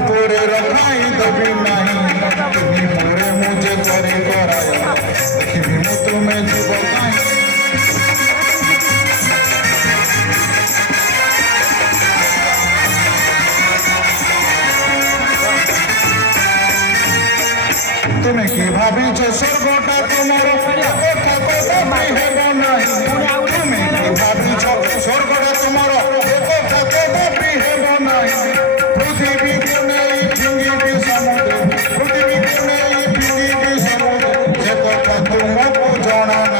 पूरे रखाई दबी नहीं तुम्ही पूरे मुझे करे कराया कि मैं तुम्हें जुबाई तुम्हें की भाभी जो स्वर्गटा तुम्हारा देखा को हेब नहीं तुम्हें की भाभी जो स्वर्गटा तुम्हारा देखा को हेब नहीं पृथ्वी के नहीं फिंगी के समुद्र पृथ्वी के नहीं फिंगी के समुद्र जे कथा तुमको जाना